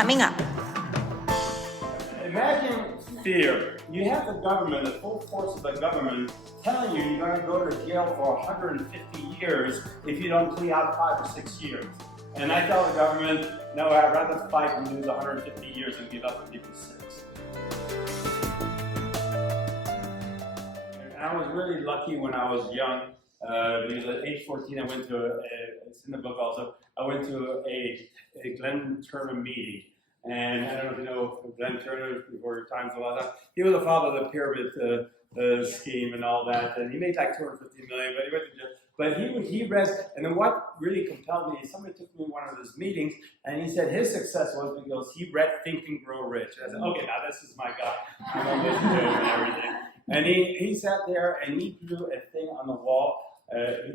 coming up. Imagine fear. You have the government, the full force of the government, telling you you're going to go to jail for 150 years if you don't plea out 5 or 6 years. And I tell the government, no, I'd rather fight and lose 150 years and give up and give you 6. And I was really lucky when I was young. Because at age 14, I went to it's in the book also, I went to a Glenn Turner meeting. And I don't know if you know Glenn Turner before your time's a lot of that. He was the father of the pyramid scheme and all that. And he made like $250 million, but he went to jail. But he read, and then what really compelled me is somebody took me to one of his meetings, and he said his success was because he read Think and Grow Rich. And I said, okay, now this is my guy. I'm going to listen to him and everything. And he sat there and he drew a thing on the wall.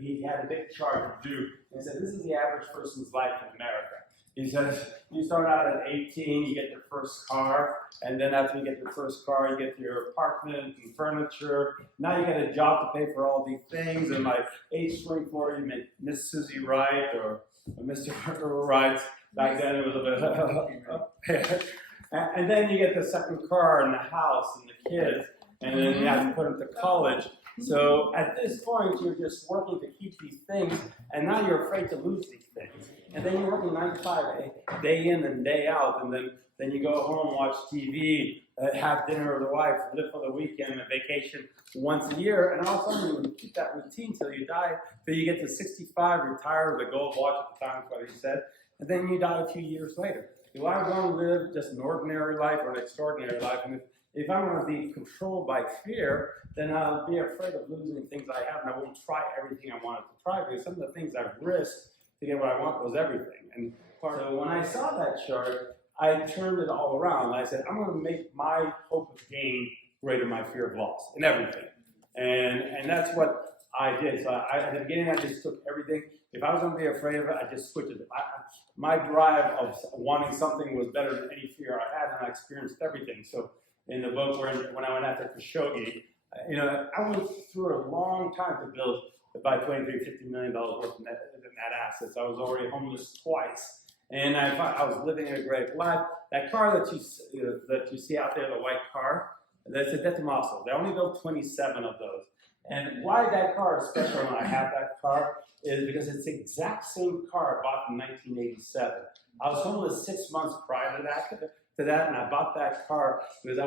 He had a big chart to do. And he said, this is the average person's life in America. He says, you start out at 18, you get your first car, and then after you get your first car, you get your apartment and furniture. Now you get a job to pay for all these things, and by age 24, you meet Miss Susie Wright or Mr. Wright. Back then it was a bit, and then you get the second car and the house and the kids, and then you have to put them to college. So at this point, you're just working to keep these things, and now you're afraid to lose these things. And then you're working 9 to 5, day in and day out, and then you go home, watch TV, have dinner with the wife, live for the weekend, a vacation once a year, and all of a sudden you keep that routine till you die, till you get to 65, retire with a gold watch at the time, is what he said, and then you die a few years later. Do I want to live just an ordinary life or an extraordinary life? And if I'm going to be controlled by fear, then I'll be afraid of losing things I have, and I won't try everything I wanted to try, because some of the things I've risked to get what I want was everything. And so when I saw that chart, I turned it all around. I said, I'm going to make my hope of gain greater than my fear of loss in everything. And that's what I did. So at the beginning, I just took everything. If I was going to be afraid of it, I just switched it. My drive of wanting something was better than any fear I had, and I experienced everything. So in the book, when I went after Khashoggi, I went through a long time to build about $23, $50 million worth of net assets. I was already homeless twice, and I was living a great life. That car that you see out there, the white car, that's a Detamaso. They only built 27 of those. And why that car is special when I have that car is because it's the exact same car I bought in 1987. I was homeless 6 months prior to that, and I bought that car because I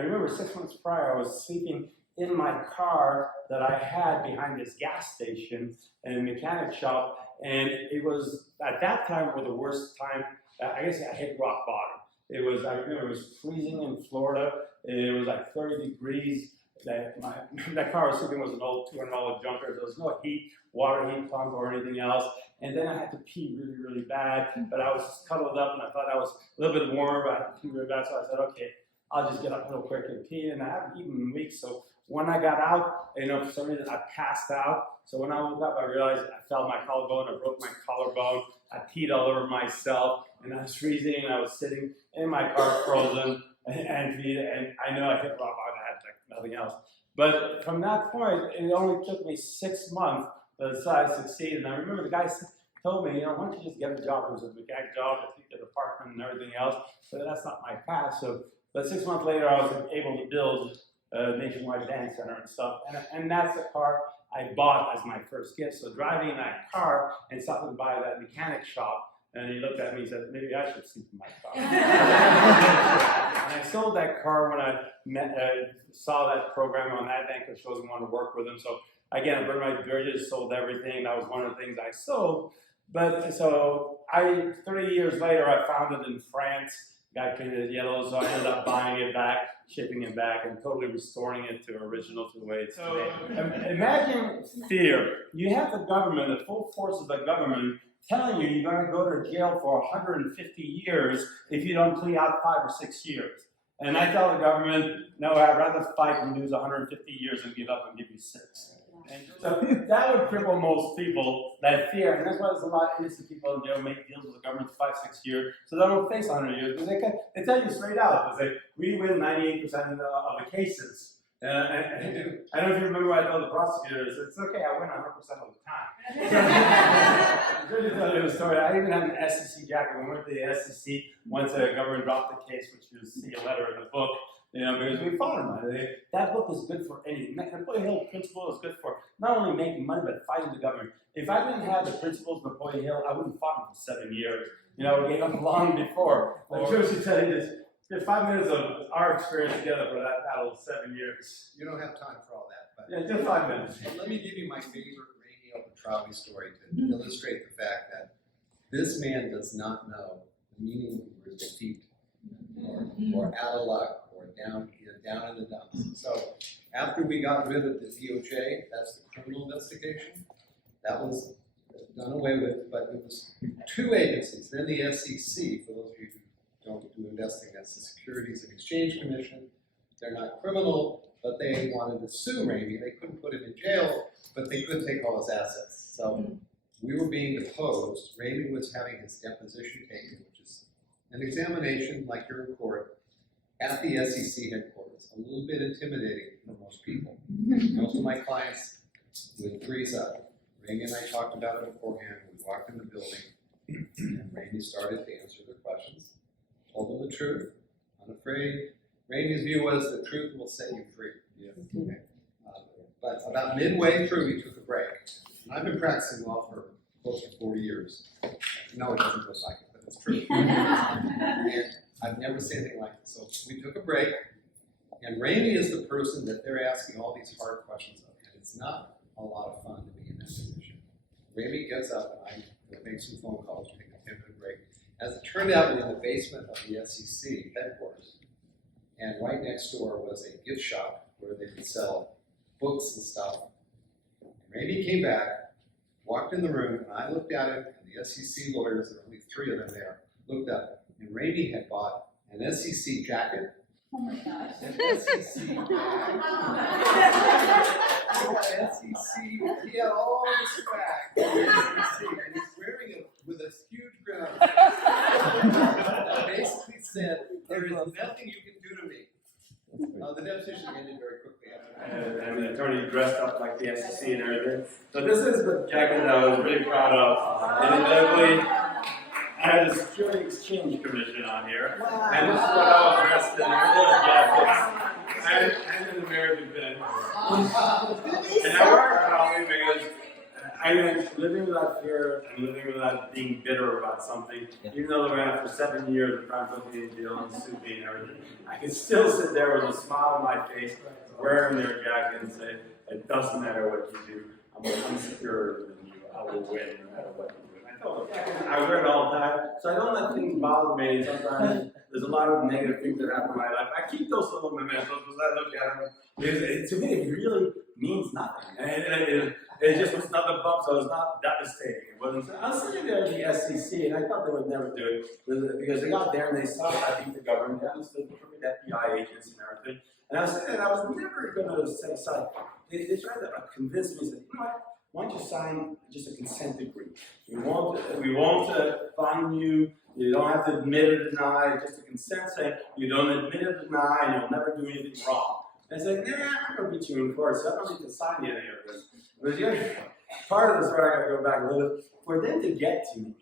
remember 6 months prior, I was sleeping in my car that I had behind this gas station and a mechanic shop, and it was, at that time, was the worst time. I guess I hit rock bottom. I remember it was freezing in Florida. It was like 30 degrees. That car I was sleeping was an old $200 junker. There was no water heat pump or anything else. And then I had to pee really, really bad. But I was cuddled up and I thought I was a little bit warm, but I had to pee really bad. So I said, okay, I'll just get up real quick and pee. And I haven't eaten in weeks. So when I got out, for some reason I passed out. So when I woke up, I realized I fell my collarbone. I broke my collarbone. I peed all over myself. And I was freezing. And I was sitting in my car frozen. And I know I hit rock bottom. Nothing else. But from that point, it only took me 6 months to decide to succeed. And I remember the guy told me, why don't you just get a job? It was a mechanic job, I think, an apartment and everything else. But that's not my path. But 6 months later, I was able to build a nationwide dance center and stuff. And that's the car I bought as my first gift. So driving in that car and stopping by that mechanic shop, and he looked at me and said, maybe I should sleep in my car. And I sold that car when I saw that program on that bank that shows me wanted to work with him. So again, I burned my bridges, sold everything. That was one of the things I sold. But so 30 years later, I found it in France. Got painted yellow, so I ended up buying it back, shipping it back, and totally restoring it to original to the way it's today. Imagine fear. You have the government, the full force of the government, telling you you're going to go to jail for 150 years if you don't plea out 5 or 6 years. And I tell the government, no, I'd rather fight and lose 150 years and give up and give you 6. And so that would cripple most people, that fear. And that's why there's a lot of innocent people in jail make deals with the government for 5, 6 years, so they don't face 100 years. Because they tell you straight out, they say, we win 98% of the cases. I don't know if you remember what I told the prosecutors. It's okay, I win 100% of the time. I really thought it was a story. I even have an SEC jacket. When we went to the SEC, once the government dropped the case, which you see a letter in the book, because we fought on it. That book is good for anything. The Napoleon Hill principle is good for not only making money, but fighting the government. If I didn't have the principles of Napoleon Hill, I wouldn't fought him for 7 years. I gave up long before. But Josie tell you this. 5 minutes of our experience together for that battle, 7 years. You don't have time for all that. But yeah, just 5 minutes. Let me give you my favorite Ramy El-Batrawi story to illustrate the fact that this man does not know the meaning of the word defeat, or out of luck, or down in the dumps. So after we got rid of the DOJ, that's the criminal investigation, that was done away with, but it was 2 agencies, then the SEC, for those of you who don't do investing, that's the Securities and Exchange Commission. They're not criminal, but they wanted to sue Ramy. They couldn't put him in jail, but they could take all his assets. So we were being deposed. Ramy was having his deposition taken, which is an examination like you're in court, at the SEC headquarters. A little bit intimidating for most people. Most of my clients would freeze up. Ramy and I talked about it beforehand. We walked in the building, and Ramy started to answer the questions. Told them the truth, unafraid. Ramy's view was the truth will set you free. Yeah. Okay. But about midway through, we took a break. And I've been practicing law for close to 40 years. No, it doesn't look like it, but it's true. And I've never seen anything like this. So we took a break, and Ramy is the person that they're asking all these hard questions of. And it's not a lot of fun to be in that position. Ramy gets up, and I make some phone calls, take a 10-minute break. As it turned out, we're in the basement of the SEC headquarters, and right next door was a gift shop where they would sell books and stuff. And Ramy came back, walked in the room, and I looked at him, and the SEC lawyers, there were only 3 of them there, looked up, and Ramy had bought an SEC jacket. Oh my gosh. An SEC SEC, he had all the swag, SEC, and he's wearing it with a huge grin on his face. Basically said, there is nothing you can do to me. The deposition ended very quickly after that. And the attorney dressed up like the SEC and everything. So this is the jacket that I was really proud of. And inevitably, I had the Security Exchange Commission on here. And this is what I was dressed in, little jackets, and an American pin. And I wear it probably because I'm living without fear and living without being bitter about something. Even though they're after 7 years of trying to put me in jail and sue me and everything, I can still sit there with a smile on my face, wearing their jacket and say, it doesn't matter what you do, I'm more insecure than you, I will win no matter what you do. I wear it all the time, so I don't let things bother me. Sometimes there's a lot of negative things that happen in my life. I keep those little mementos because I look at them. Because to me, it really means nothing. And it just was another bump, so it's not devastating. It wasn't. I was sitting there at the SEC, and I thought they would never do it because they got there and they saw I beat the government. They understood the perfect FBI agents and everything. And I was sitting there, and I was never going to set aside. They tried to convince me, said, you know what? Why don't you sign just a consent decree? We won't fine you. You don't have to admit or deny. Just a consent saying you don't admit or deny, and you'll never do anything wrong. And I said, nah, I'm going to beat you in court, so I don't need to sign any of this. But the other part of this where I got to go back a little bit. For them to get to me,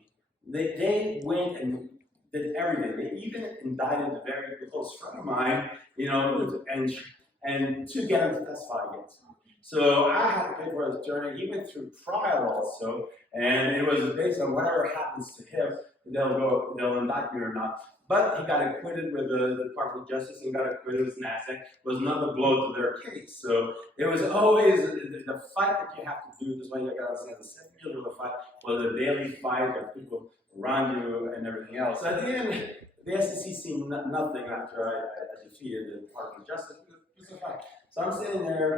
they went and did everything. They even indicted a very close friend of mine, and to get him to testify against me. So I had to pay for his journey. He went through trial also, and it was based on whatever happens to him, they'll indict me or not. But he got acquitted with the Department of Justice and got acquitted with NASDAQ. Was another blow to their case. So it was always the fight that you have to do. This is why you got to understand the 7 years of the fight was a daily fight of people around you and everything else. So at the end, the SEC seen nothing after I defeated the Department of Justice. It was a fight. So I'm sitting there,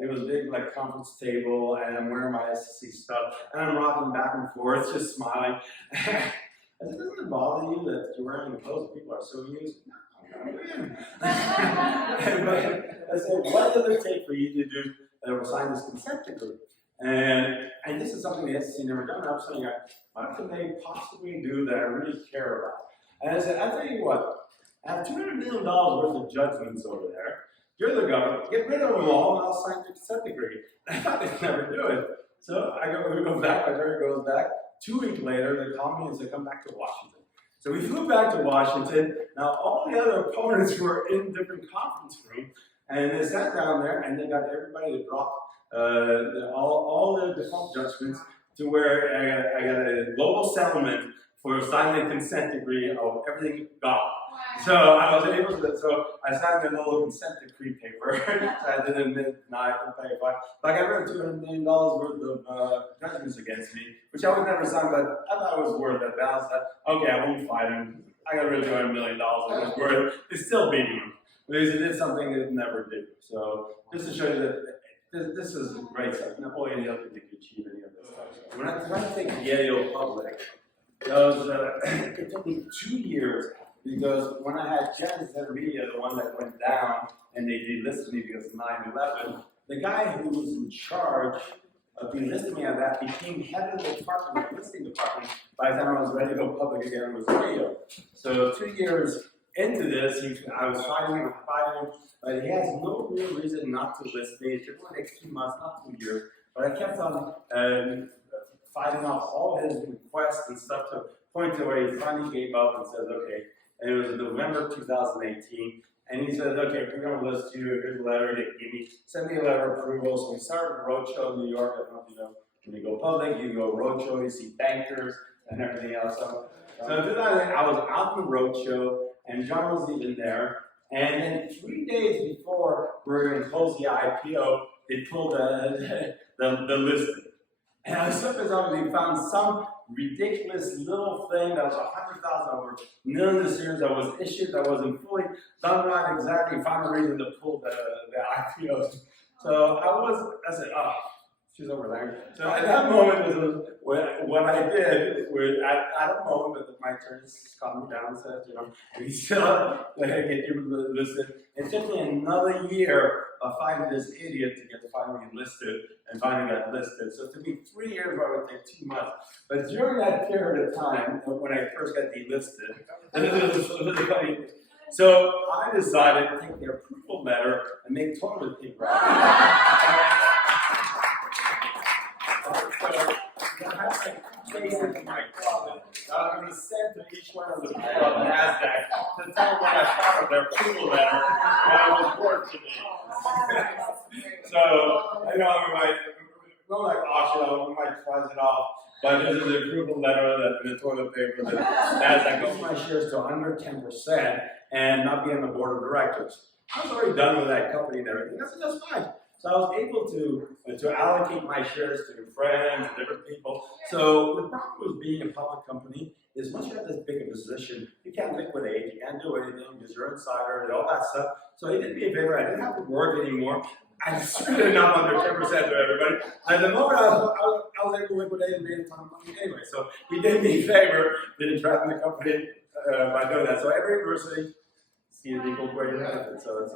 it was a big conference table, and I'm wearing my SEC stuff, and I'm rocking back and forth, just smiling. I said, doesn't it bother you that you're wearing the clothes that people are so used? No, I'm going to win. I said, what does it take for you to do, sign this consent decree? And this is something the SEC never done. I was saying, what can they possibly do that I really care about? And I said, I'll tell you what, I have $200 million worth of judgments over there. You're the governor. Get rid of them all, and I'll sign the consent decree. I thought they'd never do it. So we go back. My lawyer goes back. 2 weeks later, they call me and say, "Come back to Washington." So we flew back to Washington. Now all the other opponents were in different conference rooms, and they sat down there and they got everybody to drop all the default judgments to where I got a global settlement for signing a consent decree of everything gone. So I was able to, so I signed a little consent decree paper. So I did it at midnight and pay fine. But I got rid of $200 million worth of judgments against me, which I would never sign, but I thought it was worth it. Balance that. Okay, I won't fight him. I got rid of $200 million. It was worth it. It's still beating him. Because it did something it never did. So just to show you that this is great stuff. Not only any other thing to achieve any of this stuff. When I think Yale public, it took me 2 years. Because when I had Genesis Media, the one that went down, and they delisted me because of 9/11, the guy who was in charge of delisting me on that became head of the department, the listing department, by the time I was ready to go public again, was radio. So 2 years into this, I was fighting, but he has no real reason not to list me. It took like 2 months, not 2 years, but I kept on fighting off all his requests and stuff to the point to where he finally gave up and said, okay. And it was in November 2018, and he said, okay, we're going to list you, here's a letter, send me a letter of approval. So we started a roadshow in New York. I don't know if you know, when you go public, you go roadshow, you see bankers and everything else. So I was out on the roadshow, and John was even there, and then 3 days before we were going to close the IPO, they pulled the listing. And I was surprised we found some ridiculous little thing that was 100,000 over million of shares that was issued that wasn't fully done right exactly. Found a reason to pull the IPO. So I said, oh, she's over there. So at that moment, what I did was at a moment that my attorney calmed me down and said, we still get you listed. It took me another year of fighting this idiot to get finally enlisted and finally got listed. So it took me 3 years, where it would take 2 months. But during that period of time, when I first got delisted, so I decided to take the approval letter and make toilet paper. I'm going to send to each one of the people on NASDAQ to tell them what I thought of their approval letter when it was worth to me. So, I know we might auction, we might price it off, but this is the approval letter, the toilet paper, that NASDAQ goes my shares to under 10% and not be on the board of directors. I was already done with that company and everything. That's fine. So I was able to allocate my shares to friends, different people. So the problem with being a public company is once you have this big a position, you can't liquidate, you can't do anything because you're insider and all that stuff. So he did me a favor. I didn't have to work anymore. I screwed enough under 10% to everybody. And the moment I was able to liquidate and made a ton of money anyway. So he did me a favor, didn't trap the company by doing that. So every university sees equal great benefit. So it's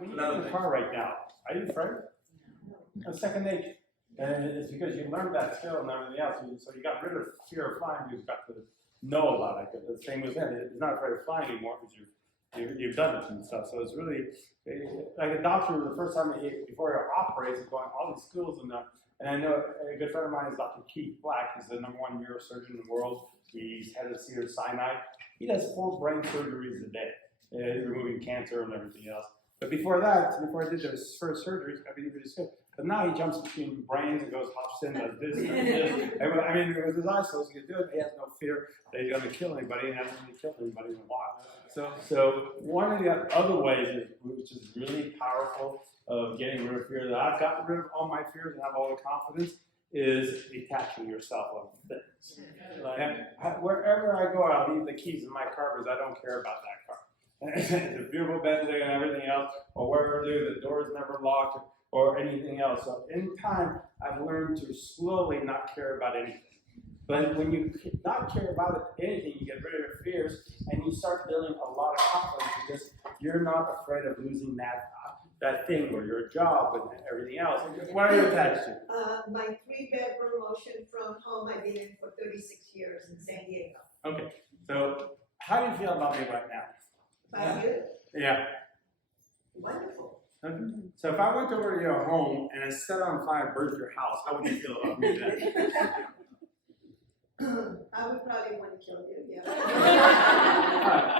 another thing. Car right now. Are you afraid? A second nature. And it's because you learned that skill and everything else. So you got rid of fear of flying. You've got to know about it. The same with him. He's not afraid of flying anymore because you've done it and stuff. So it's really like a doctor. The first time before he operates, he's going all these schools and I know a good friend of mine is Dr. Keith Black. He's the #1 neurosurgeon in the world. He's head of Cedars-Sinai. He does 4 brain surgeries a day, removing cancer and everything else. But before that, before I did those first surgeries, everything was good. But now he jumps between brains and hops in, does this and this. I mean, with his eyes closed, he can do it. He has no fear that he's going to kill anybody, and hasn't really killed anybody in a while. So one of the other ways, which is really powerful of getting rid of fear, that I've gotten rid of all my fears and have all the confidence, is detaching yourself on things. And wherever I go, I'll leave the keys in my car because I don't care about that car. It's a beautiful Bentley and everything else, or wherever I do, the door is never locked, or anything else. So in time, I've learned to slowly not care about anything. But when you not care about anything, you get rid of your fears, and you start building a lot of confidence because you're not afraid of losing that thing or your job and everything else. What are you attached to? My 3-bedroom oceanfront home I've been in for 36 years in San Diego. Okay, so how do you feel about me right now? About you? Yeah. Wonderful. So if I went over to your home and I set on fire and burned your house, how would you feel about me then? I would probably want to kill you, yeah.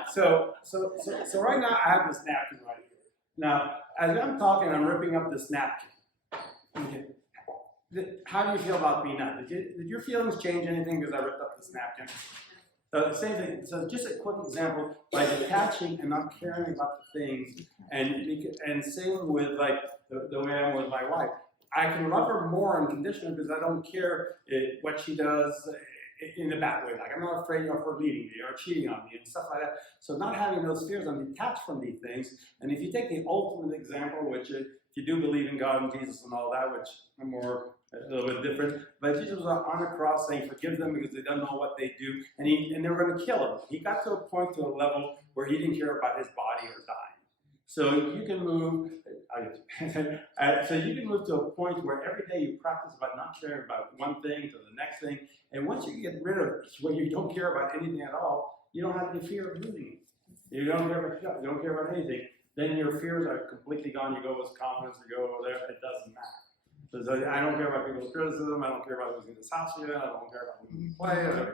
Alright, so right now I have this napkin right here. Now, as I'm talking, I'm ripping up this napkin. Okay. How do you feel about me now? Did your feelings change anything because I ripped up this napkin? So same thing. So just a quick example, by detaching and not caring about the things, and same with like the way I'm with my wife. I can love her more unconditionally because I don't care what she does in a bad way. Like I'm not afraid of her leaving me or cheating on me and stuff like that. So not having those fears, I'm detached from these things. And if you take the ultimate example, which if you do believe in God and Jesus and all that, which I'm more a little bit different, but Jesus was on the cross saying, forgive them because they don't know what they do, and they were going to kill him. He got to a point, to a level where he didn't care about his body or dying. So you can move, to a point where every day you practice about not caring about one thing to the next thing, and once you get rid of it, where you don't care about anything at all, you don't have any fear of losing it. You don't care about anything. Then your fears are completely gone. You go with confidence. You go over there. It doesn't matter. So I don't care about people's criticism. I don't care about losing this house yet. I don't care about losing the play.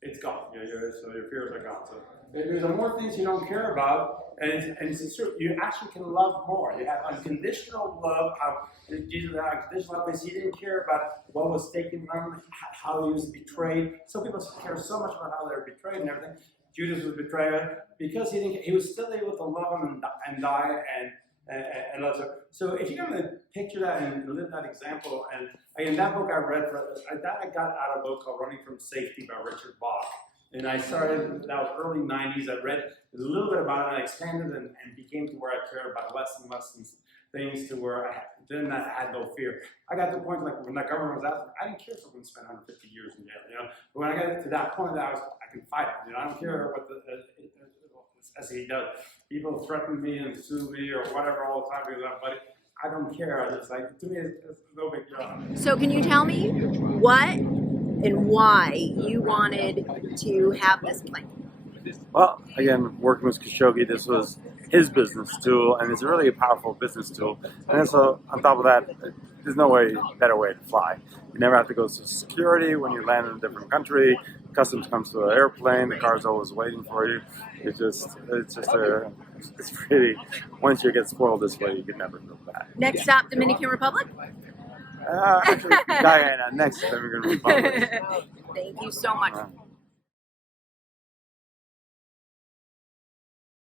It's gone. So your fears are gone. So there's more things you don't care about, and it's true. You actually can love more. You have unconditional love. How Jesus had unconditional love because he didn't care about what was taken from him, how he was betrayed. Some people care so much about how they're betrayed and everything. Judas was betrayed because he didn't. He was still able to love him and die and love him. So if you're going to picture that and live that example, and again, that book I read I got out of a book called Running from Safety by Richard Bach. And I started, that was early 90s, I read a little bit about it, and I expanded and became to where I cared about less and less things to where I had no fear. I got to the point, like when the government was out, I didn't care if someone spent 150 years in jail, But when I got to that point, I can fight it, I don't care what the SE does. People threaten me and sue me or whatever all the time because I'm buddy. I don't care. I just like, to me, it's no big deal. So can you tell me what and why you wanted to have this plan? Well, again, working with Khashoggi, this was his business tool, and it's really a powerful business tool. And so, on top of that, there's no better way to fly. You never have to go through security when you land in a different country. Customs comes to the airplane, the car's always waiting for you. It's really, once you get spoiled this way, you can never go back. Next stop, Dominican Republic? Actually, Guyana, next Dominican Republic. Thank you so much.